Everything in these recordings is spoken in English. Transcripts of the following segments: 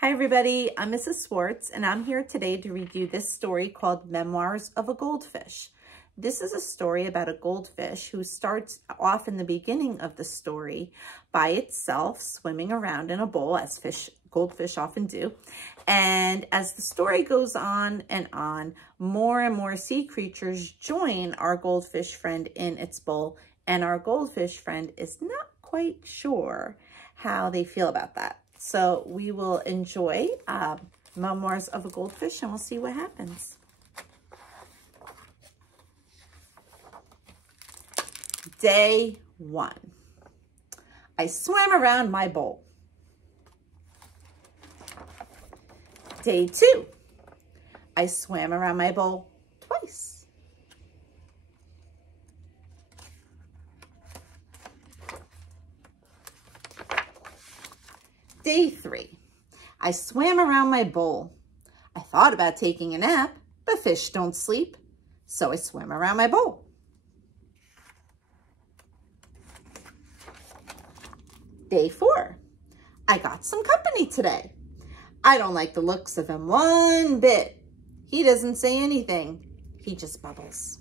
Hi everybody, I'm Mrs. Swartz and I'm here today to read you this story called Memoirs of a Goldfish. This is a story about a goldfish who starts off in the beginning of the story by itself swimming around in a bowl, as goldfish often do. And as the story goes on and on, more and more sea creatures join our goldfish friend in its bowl, and our goldfish friend is not quite sure how they feel about that. So we will enjoy Memoirs of a Goldfish and we'll see what happens. Day 1. I swam around my bowl. Day 2. I swam around my bowl twice. Day 3. I swam around my bowl. I thought about taking a nap, but fish don't sleep, so I swam around my bowl. Day 4. I got some company today. I don't like the looks of him one bit. He doesn't say anything. He just bubbles.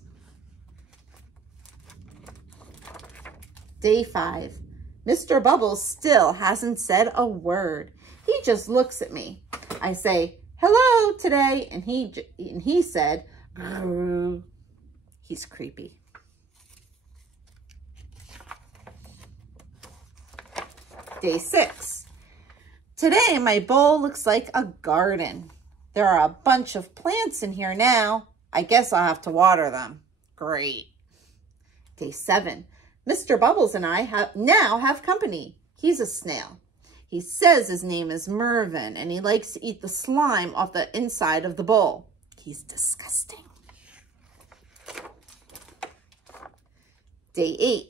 Day 5. Mr. Bubbles still hasn't said a word. He just looks at me. I say, hello today, and he said, grrr. He's creepy. Day 6. Today my bowl looks like a garden. There are a bunch of plants in here now. I guess I'll have to water them. Great. Day 7. Mr. Bubbles and I now have company. He's a snail. He says his name is Mervin, and he likes to eat the slime off the inside of the bowl. He's disgusting. Day 8.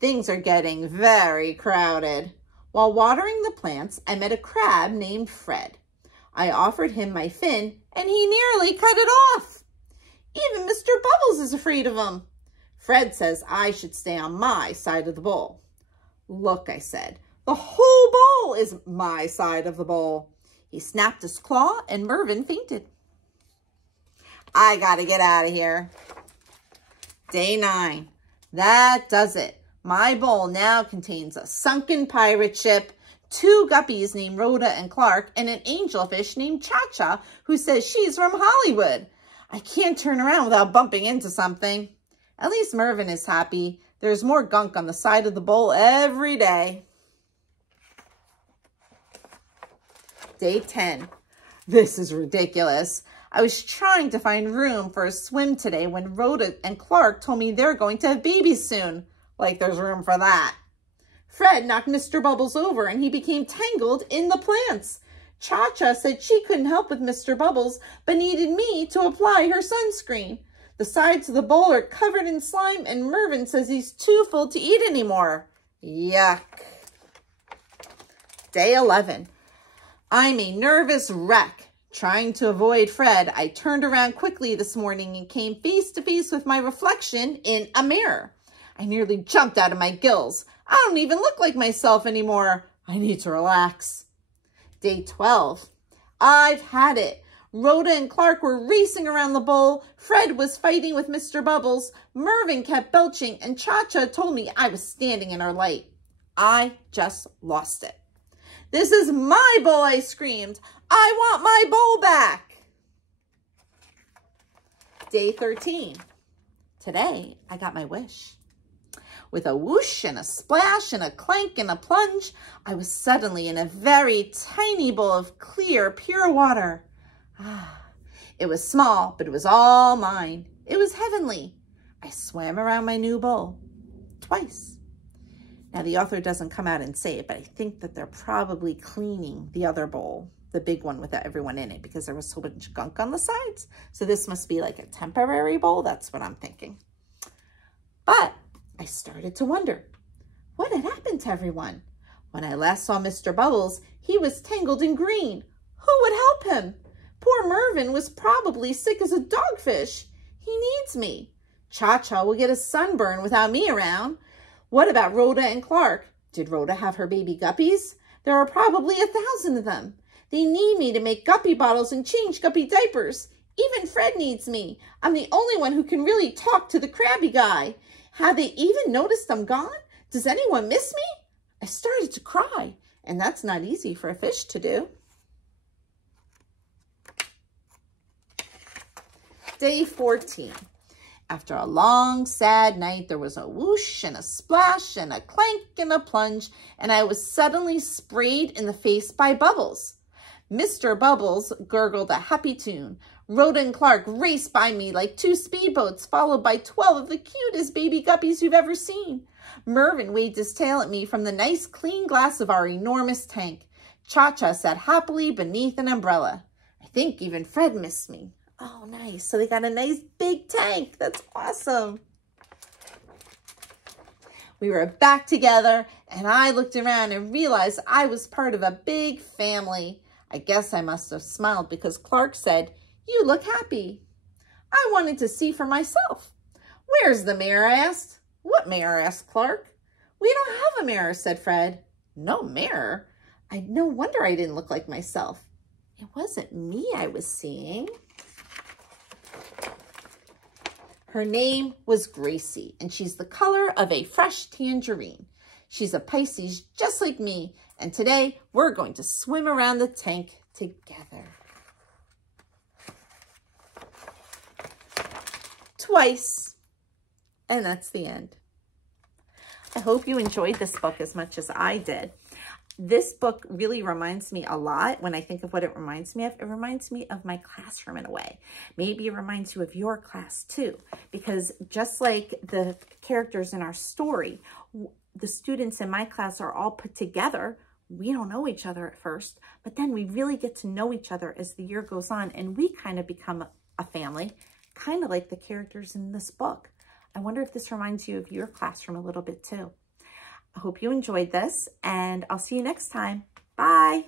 Things are getting very crowded. While watering the plants, I met a crab named Fred. I offered him my fin, and he nearly cut it off. Even Mr. Bubbles is afraid of him. Fred says I should stay on my side of the bowl. Look, I said, the whole bowl is my side of the bowl. He snapped his claw and Mervin fainted. I gotta get out of here. Day 9. That does it. My bowl now contains a sunken pirate ship, 2 guppies named Rhoda and Clark, and an angelfish named Cha-Cha who says she's from Hollywood. I can't turn around without bumping into something. At least Mervin is happy. There's more gunk on the side of the bowl every day. Day 10. This is ridiculous. I was trying to find room for a swim today when Rhoda and Clark told me they're going to have babies soon. Like there's room for that. Fred knocked Mr. Bubbles over and he became tangled in the plants. Cha-Cha said she couldn't help with Mr. Bubbles, but needed me to apply her sunscreen. The sides of the bowl are covered in slime, and Mervin says he's too full to eat anymore. Yuck. Day 11. I'm a nervous wreck. Trying to avoid Fred, I turned around quickly this morning and came face to face with my reflection in a mirror. I nearly jumped out of my gills. I don't even look like myself anymore. I need to relax. Day 12. I've had it. Rhoda and Clark were racing around the bowl. Fred was fighting with Mr. Bubbles. Mervin kept belching, and Cha-Cha told me I was standing in her light. I just lost it. This is my bowl, I screamed. I want my bowl back. Day 13. Today, I got my wish. With a whoosh and a splash and a clank and a plunge, I was suddenly in a very tiny bowl of clear, pure water. It was small, but it was all mine. It was heavenly. I swam around my new bowl twice. Now, the author doesn't come out and say it, but I think that they're probably cleaning the other bowl, the big one without everyone in it, because there was so much gunk on the sides. So this must be like a temporary bowl. That's what I'm thinking. But I started to wonder, what had happened to everyone? When I last saw Mr. Bubbles, he was tangled in green. Who would help him? Poor Mervin was probably sick as a dogfish. He needs me. Cha-Cha will get a sunburn without me around. What about Rhoda and Clark? Did Rhoda have her baby guppies? There are probably 1,000 of them. They need me to make guppy bottles and change guppy diapers. Even Fred needs me. I'm the only one who can really talk to the crabby guy. Have they even noticed I'm gone? Does anyone miss me? I started to cry, and that's not easy for a fish to do. Day 14. After a long, sad night, there was a whoosh and a splash and a clank and a plunge, and I was suddenly sprayed in the face by Bubbles. Mr. Bubbles gurgled a happy tune. Rhoda and Clark raced by me like two speedboats, followed by 12 of the cutest baby guppies you've ever seen. Mervyn waved his tail at me from the nice, clean glass of our enormous tank. Cha-Cha sat happily beneath an umbrella. I think even Fred missed me. Oh, nice. So they got a nice big tank. That's awesome. We were back together, and I looked around and realized I was part of a big family. I guess I must have smiled because Clark said, "You look happy." I wanted to see for myself. "Where's the mirror?" I asked. "What mirror?" asked Clark. "We don't have a mirror," said Fred. "No mirror?" No wonder I didn't look like myself. It wasn't me I was seeing. Her name was Gracie, and she's the color of a fresh tangerine. She's a Pisces just like me, and today we're going to swim around the tank together. Twice. And that's the end. I hope you enjoyed this book as much as I did. This book really reminds me a lot. When I think of what it reminds me of, it reminds me of my classroom in a way. Maybe it reminds you of your class too, because just like the characters in our story, the students in my class are all put together. We don't know each other at first, but then we really get to know each other as the year goes on, and we kind of become a family, kind of like the characters in this book. I wonder if this reminds you of your classroom a little bit too. I hope you enjoyed this, and I'll see you next time. Bye.